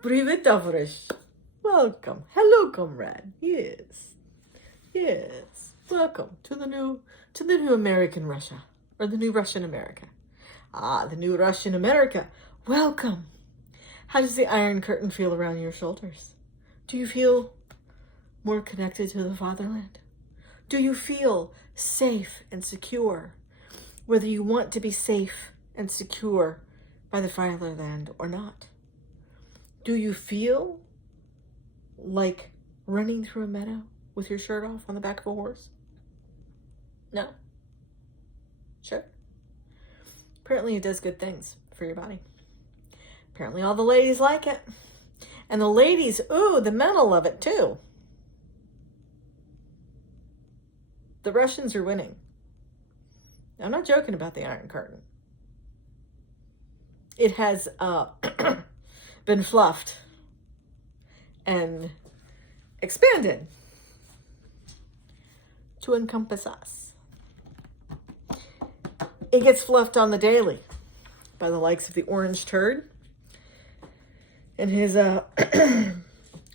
Privet Tavrish. Welcome. Hello, comrade. Yes. Yes. Welcome to the new American Russia. Or the new Russian America. Ah, the new Russian America. Welcome. How does the Iron Curtain feel around your shoulders? Do you feel more connected to the fatherland? Do you feel safe and secure? Whether you want to be safe and secure by the fatherland or not. Do you feel like running through a meadow with your shirt off on the back of a horse? No? Sure. Apparently it does good things for your body. Apparently all the ladies like it. And the ladies, ooh, the men love it too. The Russians are winning. I'm not joking about the Iron Curtain. It has been fluffed and expanded to encompass us. It gets fluffed on the daily by the likes of the Orange Turd and his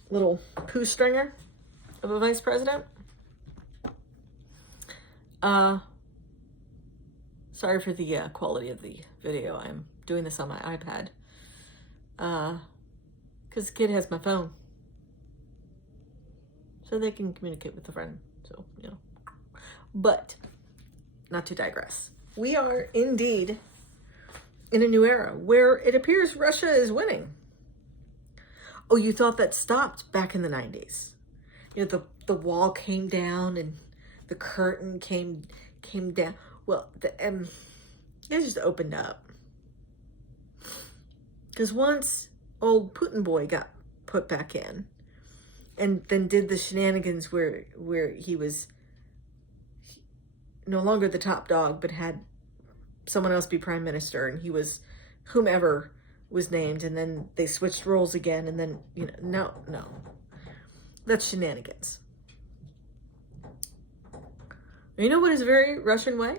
little poo stringer of a vice president. Sorry for the quality of the video. I'm doing this on my iPad. Because the kid has my phone. So they can communicate with a friend. So, you know. But, not to digress. We are indeed in a new era where it appears Russia is winning. Oh, you thought that stopped back in the 90s. You know, the wall came down and the curtain came down. Well, it just opened up. Because once old Putin boy got put back in and then did the shenanigans where he was no longer the top dog, but had someone else be prime minister, and he was whomever was named, and then they switched roles again, and then, you know, no. That's shenanigans. You know what is a very Russian way?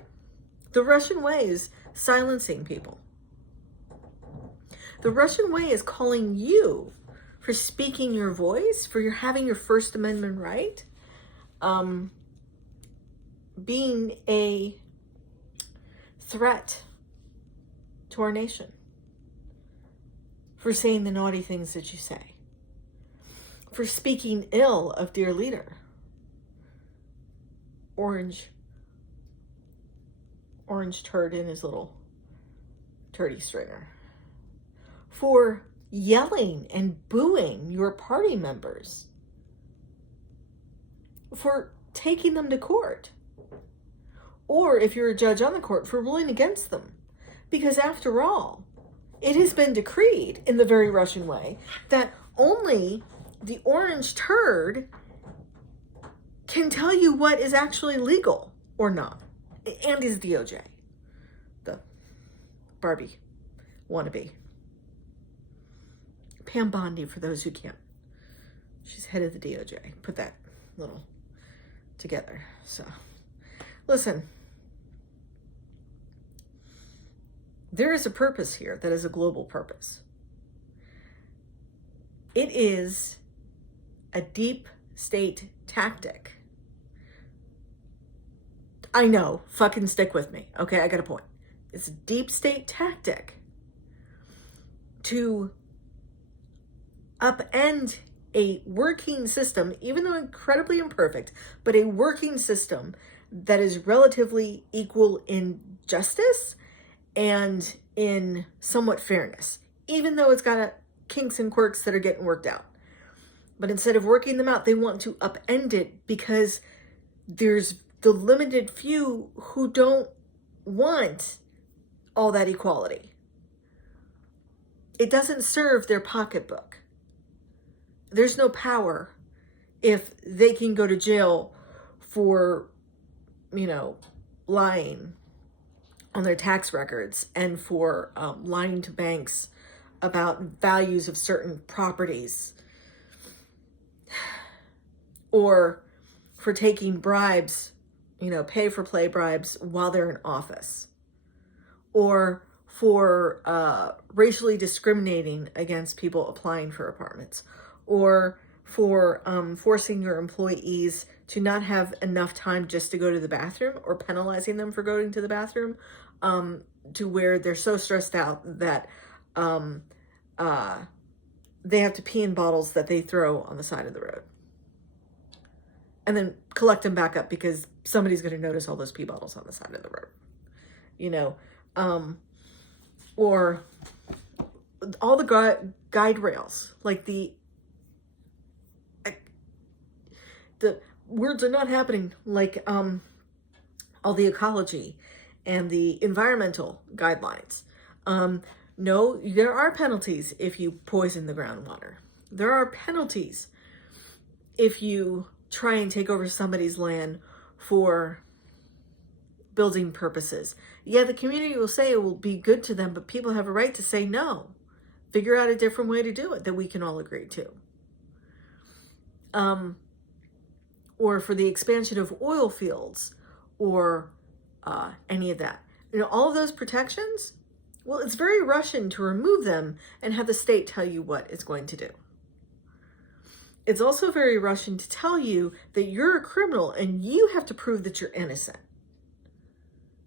The Russian way is silencing people. The Russian way is calling you for speaking your voice, for your having your First Amendment right, being a threat to our nation, for saying the naughty things that you say, for speaking ill of dear leader, Orange Turd in his little turdy stringer, for yelling and booing your party members, for taking them to court, or if you're a judge on the court, for ruling against them. Because after all, it has been decreed in the very Russian way that only the Orange Turd can tell you what is actually legal or not. And is DOJ, the Barbie wannabe. Pam Bondi, for those who can't. She's head of the DOJ. Put that little together. So, listen. There is a purpose here that is a global purpose. It is a deep state tactic. I know, fucking stick with me. Okay, I got a point. It's a deep state tactic to upend a working system, even though incredibly imperfect, but a working system that is relatively equal in justice and in somewhat fairness, even though it's got kinks and quirks that are getting worked out. But instead of working them out, they want to upend it because there's the limited few who don't want all that equality. It doesn't serve their pocketbook. There's no power if they can go to jail for, lying on their tax records and for lying to banks about values of certain properties, or for taking bribes, pay for play bribes while they're in office, or for racially discriminating against people applying for apartments, or for forcing your employees to not have enough time just to go to the bathroom, or penalizing them for going to the bathroom, to where they're so stressed out that they have to pee in bottles that they throw on the side of the road and then collect them back up because somebody's going to notice all those pee bottles on the side of the road, you know, or all the guide rails, like the words are not happening, like all the ecology and the environmental guidelines. No, there are penalties if you poison the groundwater. There are penalties if you try and take over somebody's land for building purposes. Yeah, the community will say it will be good to them, but people have a right to say no. Figure out a different way to do it that we can all agree to. Or for the expansion of oil fields, or any of that. You know, all of those protections, well, it's very Russian to remove them and have the state tell you what it's going to do. It's also very Russian to tell you that you're a criminal and you have to prove that you're innocent.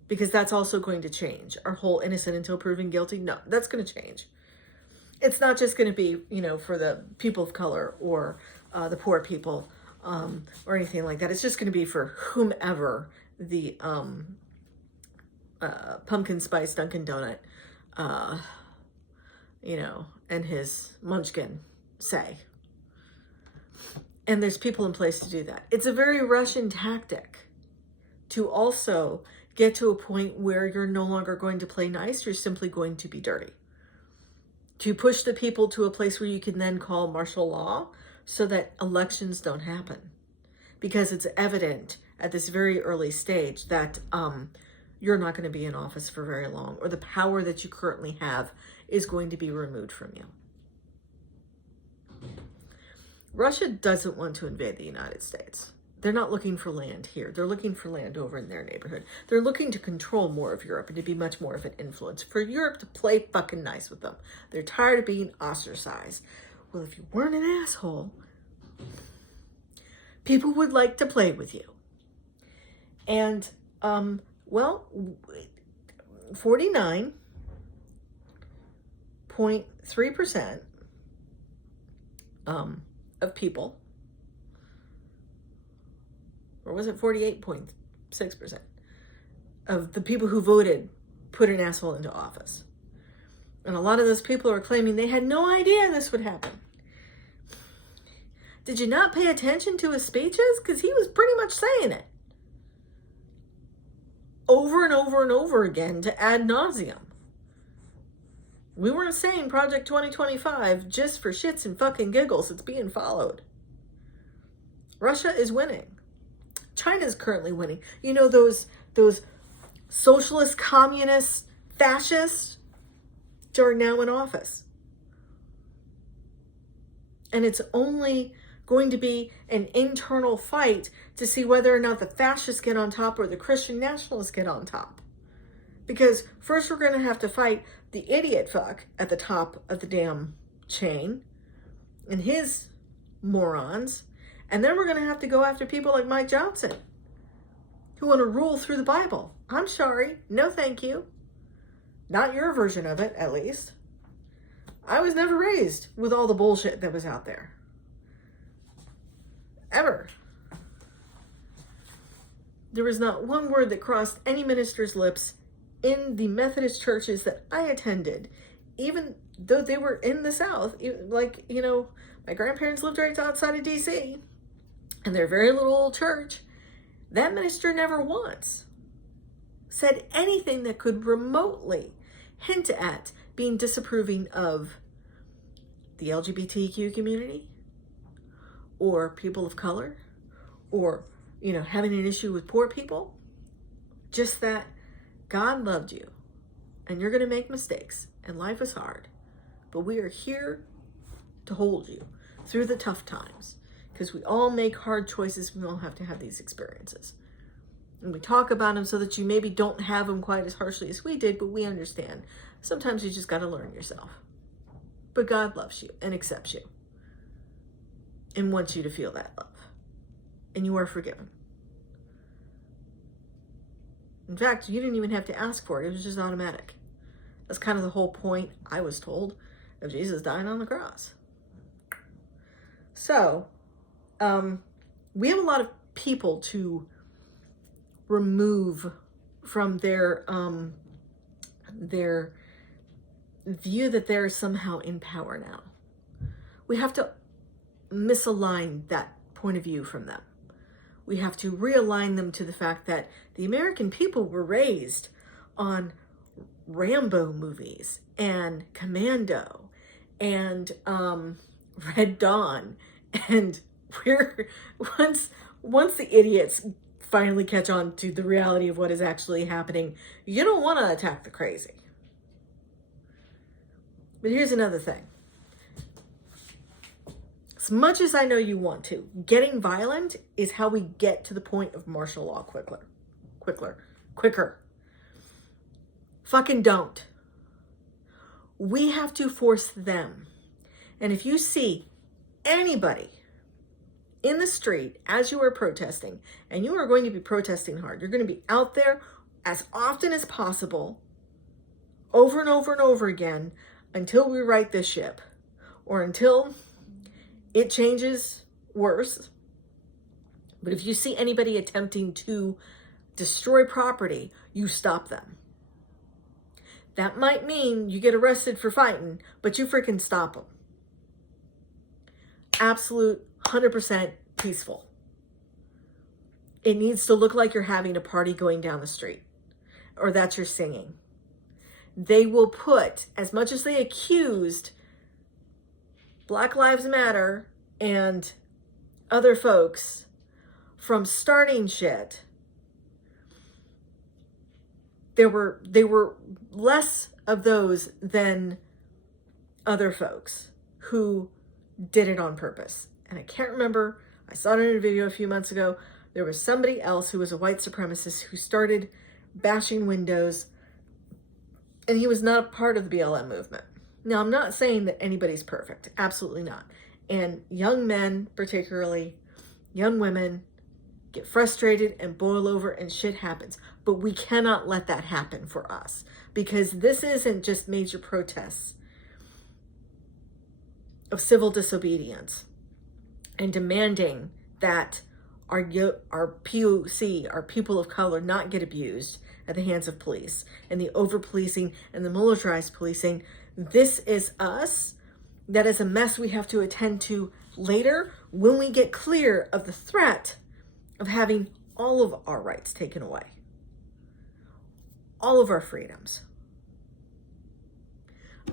Because that's also going to change. Our whole innocent until proven guilty, no, that's going to change. It's not just going to be, you know, for the people of color or the poor people or anything like that. It's just going to be for whomever the pumpkin spice Dunkin' Donut, you know, and his munchkin say. And there's people in place to do that. It's a very Russian tactic to also get to a point where you're no longer going to play nice, you're simply going to be dirty. To push the people to a place where you can then call martial law so that elections don't happen. Because it's evident at this very early stage that you're not going to be in office for very long, or the power that you currently have is going to be removed from you. Russia doesn't want to invade the United States. They're not looking for land here. They're looking for land over in their neighborhood. They're looking to control more of Europe and to be much more of an influence. For Europe to play fucking nice with them. They're tired of being ostracized. Well, if you weren't an asshole, people would like to play with you. And, well, 49.3% of people, or was it 48.6% of the people who voted put an asshole into office. And a lot of those people are claiming they had no idea this would happen. Did you not pay attention to his speeches? Because he was pretty much saying it over and over and over again to ad nauseum. We weren't saying Project 2025 just for shits and fucking giggles. It's being followed. Russia is winning. China's currently winning. You know, those socialist, communist, fascists are now in office. And it's only going to be an internal fight to see whether or not the fascists get on top or the Christian nationalists get on top. Because first we're going to have to fight the idiot fuck at the top of the damn chain and his morons. And then we're going to have to go after people like Mike Johnson who want to rule through the Bible. I'm sorry. No, thank you. Not your version of it, at least. I was never raised with all the bullshit that was out there. Ever. There was not one word that crossed any minister's lips in the Methodist churches that I attended, even though they were in the South. Like, you know, my grandparents lived right outside of DC, and their very little old church. That minister never once said anything that could remotely hint at being disapproving of the LGBTQ community or people of color or, you know, having an issue with poor people. Just that God loved you and you're going to make mistakes and life is hard, but we are here to hold you through the tough times because we all make hard choices. We all have to have these experiences. And we talk about them so that you maybe don't have them quite as harshly as we did, but we understand. Sometimes you just got to learn yourself. But God loves you and accepts you and wants you to feel that love. And you are forgiven. In fact, you didn't even have to ask for it. It was just automatic. That's kind of the whole point, I was told, of Jesus dying on the cross. So, we have a lot of people to remove from their view that they're somehow in power now. We have to misalign that point of view from them. We have to realign them to the fact that the American people were raised on Rambo movies and Commando and Red Dawn, and we're once the idiots finally catch on to the reality of what is actually happening, you don't want to attack the crazy. But here's another thing. As much as I know you want to, getting violent is how we get to the point of martial law quicker. Fucking don't. We have to force them. And if you see anybody in the street as you are protesting, and you are going to be protesting hard, you're going to be out there as often as possible, over and over and over again, until we right this ship, or until it changes worse. But if you see anybody attempting to destroy property, you stop them. That might mean you get arrested for fighting, but you freaking stop them. Absolute 100% peaceful. It needs to look like you're having a party going down the street, or that you're singing. They will put, as much as they accused Black Lives Matter and other folks from starting shit, they were less of those than other folks who did it on purpose. And I can't remember, I saw it in a video a few months ago, there was somebody else who was a white supremacist who started bashing windows, and he was not part of the BLM movement. Now, I'm not saying that anybody's perfect. Absolutely not. And young men, particularly, young women, get frustrated and boil over and shit happens. But we cannot let that happen for us, because this isn't just major protests of civil disobedience and demanding that our POC, our people of color, not get abused at the hands of police and the over-policing and the militarized policing. This is us. That is a mess we have to attend to later when we get clear of the threat of having all of our rights taken away. All of our freedoms.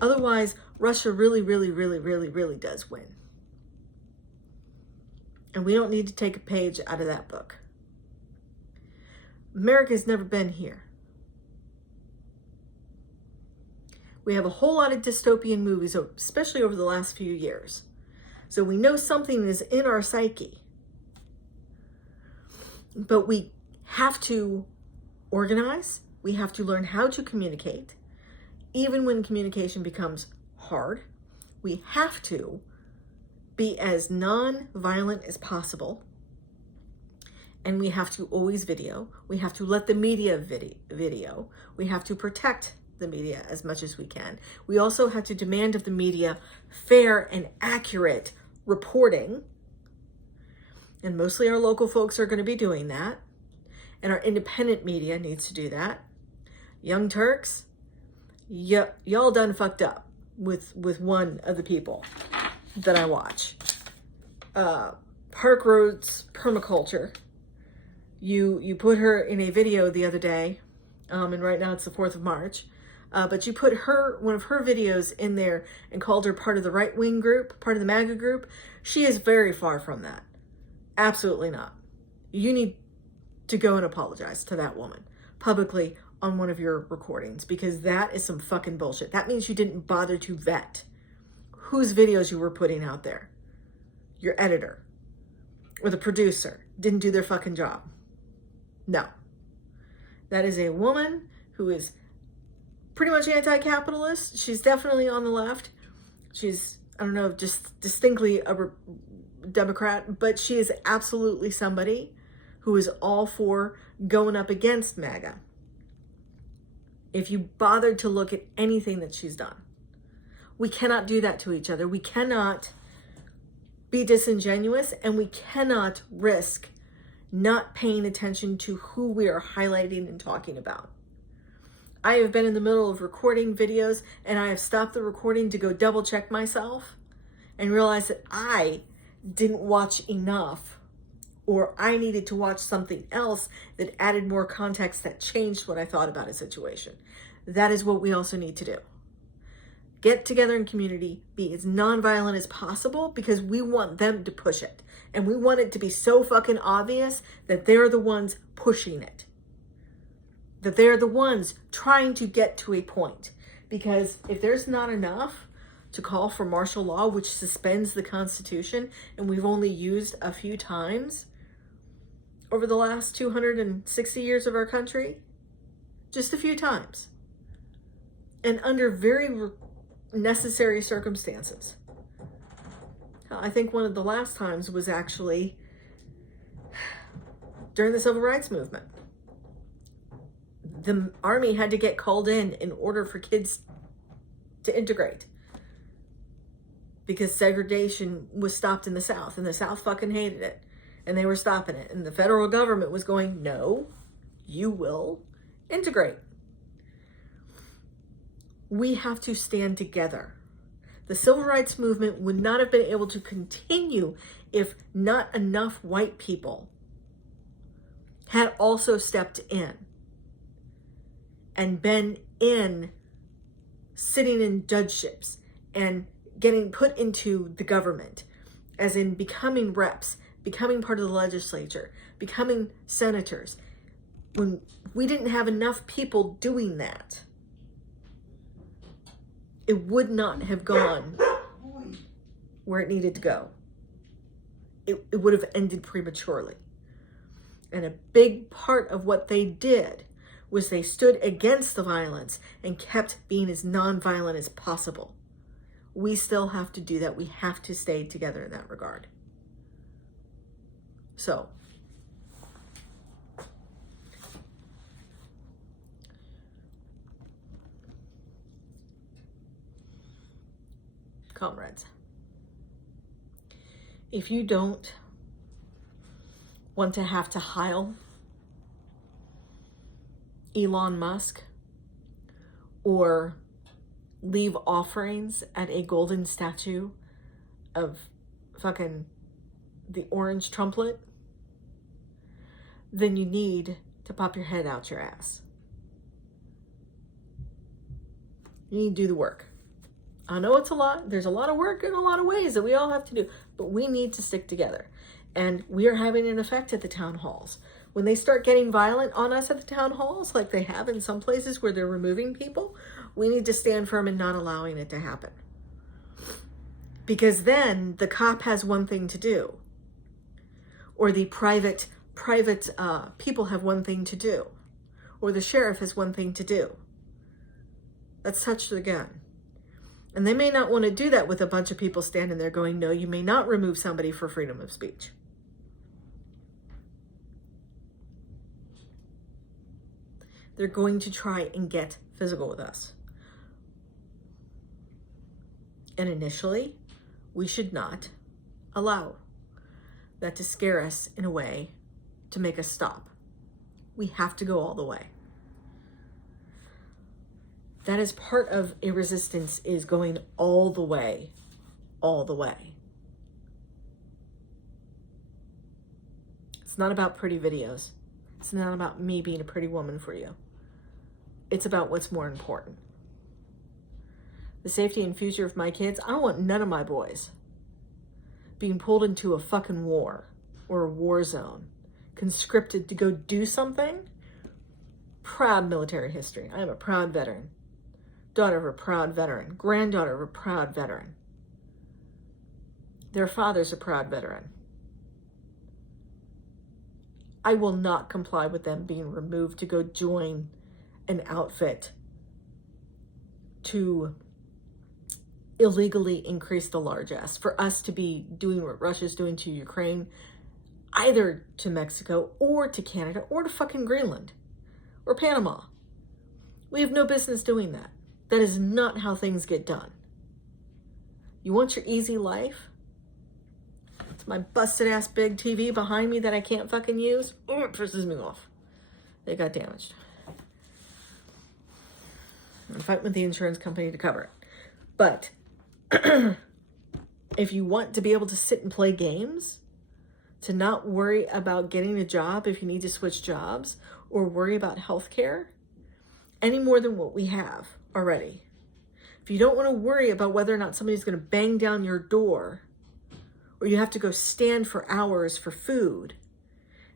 Otherwise, Russia really does win. And we don't need to take a page out of that book. America's never been here. We have a whole lot of dystopian movies, especially over the last few years. So we know something is in our psyche. But we have to organize. We have to learn how to communicate. Even when communication becomes hard, we have to be as non-violent as possible. And we have to always video. We have to let the media video. We have to protect the media as much as we can. We also have to demand of the media fair and accurate reporting. And mostly our local folks are going to be doing that. And our independent media needs to do that. Young Turks, y'all done fucked up with one of the people that I watch. Park Roads Permaculture. You put her in a video the other day, and right now it's the 4th of March, but you put one of her videos in there and called her part of the right-wing group, part of the MAGA group. She is very far from that. Absolutely not. You need to go and apologize to that woman publicly on one of your recordings, because that is some fucking bullshit. That means you didn't bother to vet whose videos you were putting out there. Your editor or the producer didn't do their fucking job. No, That is a woman who is pretty much anti-capitalist. She's definitely on the left. She's, I don't know, just distinctly a Democrat, but she is absolutely somebody who is all for going up against MAGA. If you bothered to look at anything that she's done, we cannot do that to each other. We cannot be disingenuous, and we cannot risk not paying attention to who we are highlighting and talking about. I have been in the middle of recording videos, and I have stopped the recording to go double check myself and realize that I didn't watch enough, or I needed to watch something else that added more context that changed what I thought about a situation. That is what we also need to do. Get together in community, be as nonviolent as possible, because we want them to push it. And we want it to be so fucking obvious that they're the ones pushing it. That they're the ones trying to get to a point. Because if there's not enough to call for martial law, which suspends the Constitution, and we've only used a few times over the last 260 years of our country, just a few times, and under very necessary circumstances. I think one of the last times was actually during the Civil Rights Movement. The Army had to get called in order for kids to integrate, because segregation was stopped in the South, and the South fucking hated it, and they were stopping it, and the federal government was going, no, you will integrate. We have to stand together. The Civil Rights Movement would not have been able to continue if not enough white people had also stepped in and been in sitting in judgeships and getting put into the government, as in becoming reps, becoming part of the legislature, becoming senators. When we didn't have enough people doing that, it would not have gone where it needed to go. It would have ended prematurely. And a big part of what they did was they stood against the violence and kept being as nonviolent as possible. We still have to do that. We have to stay together in that regard. So, comrades, if you don't want to have to heil Elon Musk or leave offerings at a golden statue of fucking the orange trumpet, then you need to pop your head out your ass. You need to do the work. I know it's a lot. There's a lot of work in a lot of ways that we all have to do, but we need to stick together. And we are having an effect at the town halls. When they start getting violent on us at the town halls, like they have in some places where they're removing people, we need to stand firm in not allowing it to happen. Because then the cop has one thing to do, or the private people have one thing to do, or the sheriff has one thing to do. Let's touch the gun. And they may not want to do that with a bunch of people standing there going, no, you may not remove somebody for freedom of speech. They're going to try and get physical with us. And initially, we should not allow that to scare us in a way to make us stop. We have to go all the way. That is part of a resistance, is going all the way, all the way. It's not about pretty videos. It's not about me being a pretty woman for you. It's about what's more important. The safety and future of my kids. I want none of my boys being pulled into a fucking war or a war zone, conscripted to go do something. Proud military history. I am a proud veteran. Daughter of a proud veteran. Granddaughter of a proud veteran. Their father's a proud veteran. I will not comply with them being removed to go join an outfit to illegally increase the largesse, for us to be doing what Russia's doing to Ukraine, either to Mexico or to Canada or to fucking Greenland or Panama. We have no business doing that. That is not how things get done. You want your easy life? It's my busted ass big TV behind me that I can't fucking use. Oh, it pisses me off. They got damaged. I'm fighting with the insurance company to cover it. But if you want to be able to sit and play games, to not worry about getting a job if you need to switch jobs, or worry about healthcare any more than what we have already. If you don't want to worry about whether or not somebody's going to bang down your door, or you have to go stand for hours for food,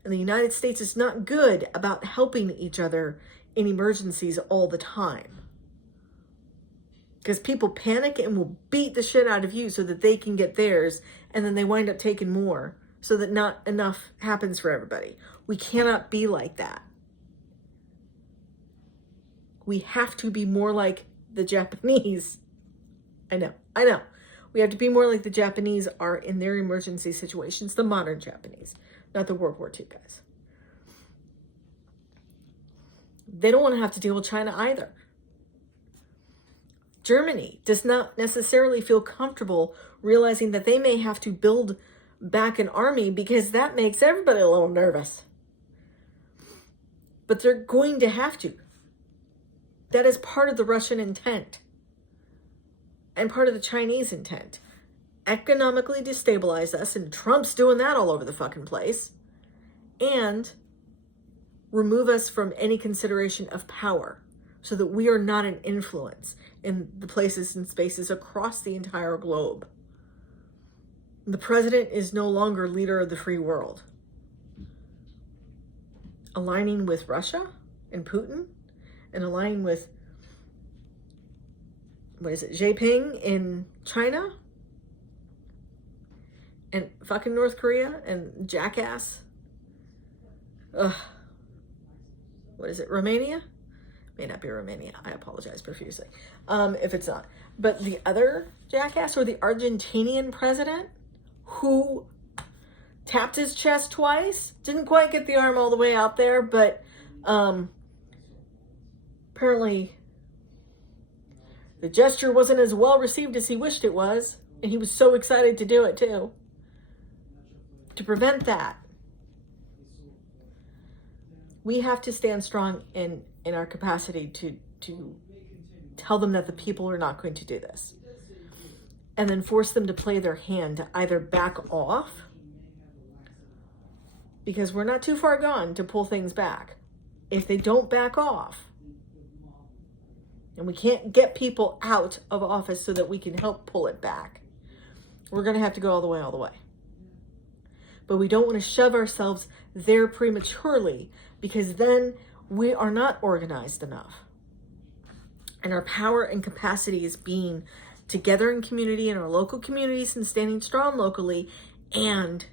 and the United States is not good about helping each other in emergencies all the time. Because people panic and will beat the shit out of you so that they can get theirs, and then they wind up taking more so that not enough happens for everybody. We cannot be like that. We have to be more like the Japanese. I know. We have to be more like the Japanese are in their emergency situations, the modern Japanese, not the World War II guys. They don't want to have to deal with China either. Germany does not necessarily feel comfortable realizing that they may have to build back an army, because that makes everybody a little nervous. But they're going to have to. That is part of the Russian intent and part of the Chinese intent. Economically destabilize us, and Trump's doing that all over the fucking place, and remove us from any consideration of power so that we are not an influence in the places and spaces across the entire globe. The president is no longer leader of the free world. Aligning with Russia and Putin, and aligning with, Jinping in China, and fucking North Korea, and jackass, Romania? May not be Romania. I apologize profusely if it's not. But the other jackass, or the Argentinian president, who tapped his chest twice, didn't quite get the arm all the way out there, but apparently the gesture wasn't as well received as he wished it was, and he was so excited to do it too. To prevent that, we have to stand strong in our capacity to tell them that the people are not going to do this, and then force them to play their hand, to either back off, because we're not too far gone to pull things back. If they don't back off, and we can't get people out of office so that we can help pull it back, we're going to have to go all the way. But we don't want to shove ourselves there prematurely, because then we are not organized enough. And our power and capacity is being together in community, in our local communities, and standing strong locally, and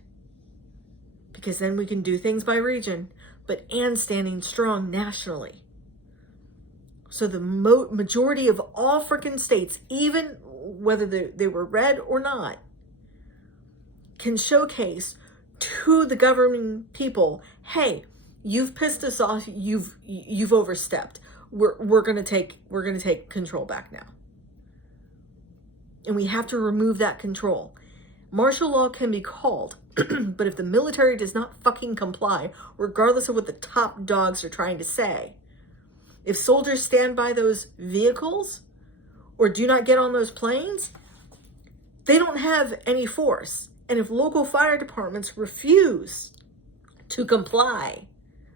because then we can do things by region, and standing strong nationally. So the majority of all freaking states, even whether they were red or not, can showcase to the governing people, hey, you've pissed us off, you've overstepped. We're gonna take control back now. And we have to remove that control. Martial law can be called, but if the military does not fucking comply, regardless of what the top dogs are trying to say, if soldiers stand by those vehicles or do not get on those planes, they don't have any force. And if local fire departments refuse to comply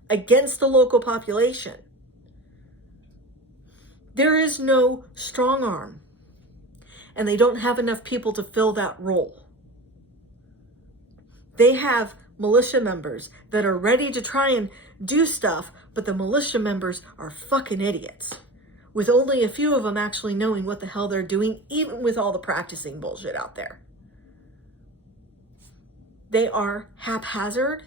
against the local population, there is no strong arm, and they don't have enough people to fill that role. They have militia members that are ready to try and do stuff, but the militia members are fucking idiots, with only a few of them actually knowing what the hell they're doing, even with all the practicing bullshit out there. They are haphazard.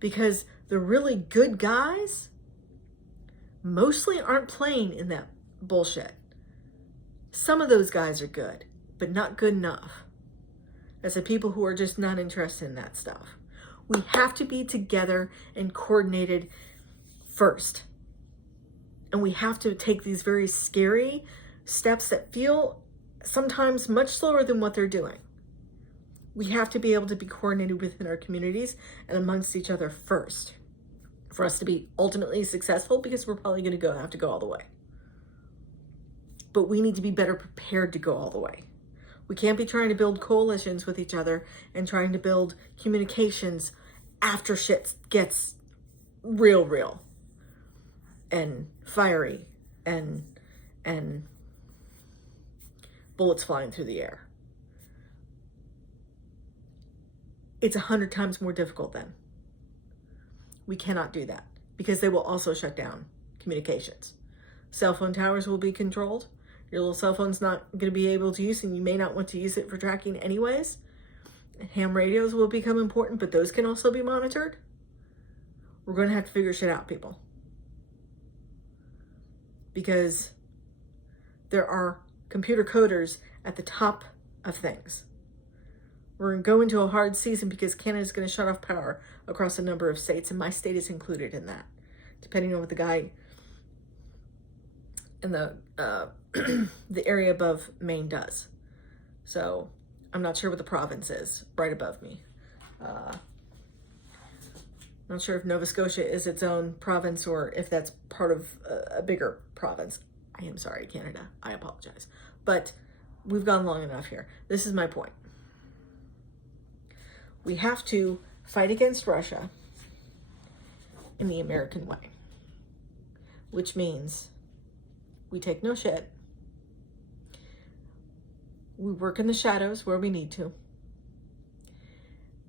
because the really good guys mostly aren't playing in that bullshit. Some of those guys are good, but not good enough. As the people who are just not interested in that stuff. We have to be together and coordinated first. And we have to take these very scary steps that feel sometimes much slower than what they're doing. We have to be able to be coordinated within our communities and amongst each other first for us to be ultimately successful, because we're probably going to have to go all the way. But we need to be better prepared to go all the way. We can't be trying to build coalitions with each other and trying to build communications after shit gets real and fiery and bullets flying through the air. It's 100 times more difficult then. We cannot do that because they will also shut down communications. Cell phone towers will be controlled. Your little cell phone's not going to be able to use, and you may not want to use it for tracking anyways. Ham radios will become important, but those can also be monitored. We're going to have to figure shit out, people. Because there are computer coders at the top of things. We're going to go into a hard season because Canada's going to shut off power across a number of states, and my state is included in that, depending on what the guy in the the area above Maine does. So I'm not sure what the province is right above me. Not sure if Nova Scotia is its own province or if that's part of a bigger province. I am sorry, Canada. I apologize. But we've gone long enough here. This is my point. We have to fight against Russia in the American way, which means we take no shit. We work in the shadows where we need to.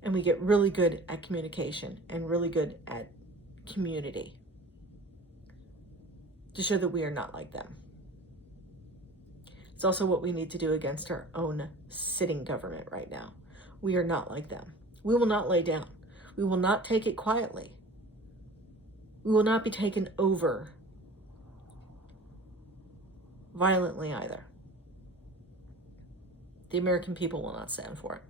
And we get really good at communication and really good at community to show that we are not like them. It's also what we need to do against our own sitting government right now. We are not like them. We will not lay down. We will not take it quietly. We will not be taken over violently either. The American people will not stand for it.